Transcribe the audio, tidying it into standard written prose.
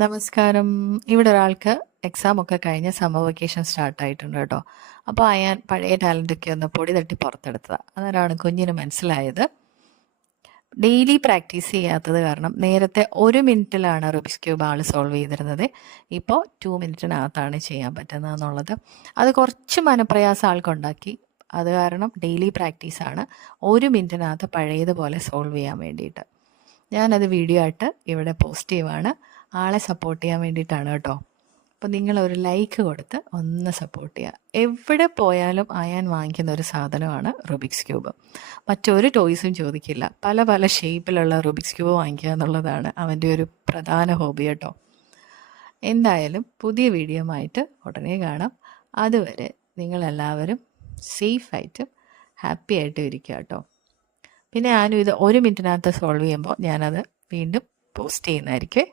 നമസ്കാരം. ഇവിടെ ഒരാൾക്ക് എക്സാം ഒക്കെ കഴിഞ്ഞ് സമ്മർ വെക്കേഷൻ സ്റ്റാർട്ടായിട്ടുണ്ട് കേട്ടോ. അപ്പോൾ അയാൻ പഴയ ടാലൻ്റൊക്കെ ഒന്ന് പൊടി തട്ടി പുറത്തെടുത്തതാണ്. അന്നേരമാണ് കുഞ്ഞിന് മനസ്സിലായത് ഡെയിലി പ്രാക്ടീസ് ചെയ്യാത്തത് കാരണം നേരത്തെ 1 മിനിറ്റിലാണ് റുബിക്സ് ക്യൂബ് ആൾ സോൾവ് ചെയ്തിരുന്നത്. ഇപ്പോൾ 2 മിനിറ്റിനകത്താണ് ചെയ്യാൻ പറ്റുന്നതെന്നുള്ളത്. അത് കുറച്ച് മനപ്രയാസം ആൾക്കുണ്ടാക്കി. അത് കാരണം ഡെയിലി പ്രാക്ടീസാണ് 1 മിനിറ്റിനകത്ത് പഴയതുപോലെ സോൾവ് ചെയ്യാൻ വേണ്ടിയിട്ട്. ഞാനത് വീഡിയോ ആയിട്ട് ഇവിടെ പോസ്റ്റ് ചെയ്യുവാണ്. ആളെ സപ്പോർട്ട് ചെയ്യാൻ വേണ്ടിയിട്ടാണ് കേട്ടോ. അപ്പോൾ നിങ്ങളൊരു ലൈക്ക് കൊടുത്ത് ഒന്ന് സപ്പോർട്ട് ചെയ്യുക. എവിടെ പോയാലും അയാൻ വാങ്ങിക്കുന്ന ഒരു സാധനമാണ് റുബിക്സ് ക്യൂബ്. മറ്റൊരു ടോയ്സും ചോദിക്കില്ല. പല പല ഷേപ്പിലുള്ള റുബിക്സ് ക്യൂബ് വാങ്ങിക്കുക എന്നുള്ളതാണ് അവൻ്റെ ഒരു പ്രധാന ഹോബി കേട്ടോ. എന്തായാലും പുതിയ വീഡിയോ ആയിട്ട് ഉടനെ കാണാം. അതുവരെ നിങ്ങളെല്ലാവരും സേഫായിട്ടും ഹാപ്പി ആയിട്ടും ഇരിക്കുക കേട്ടോ. പിന്നെ ഞാനും ഇത് 1 മിനിറ്റിനകത്ത് സോൾവ് ചെയ്യുമ്പോൾ ഞാനത് വീണ്ടും പോസ്റ്റ് ചെയ്യുന്നതായിരിക്കും.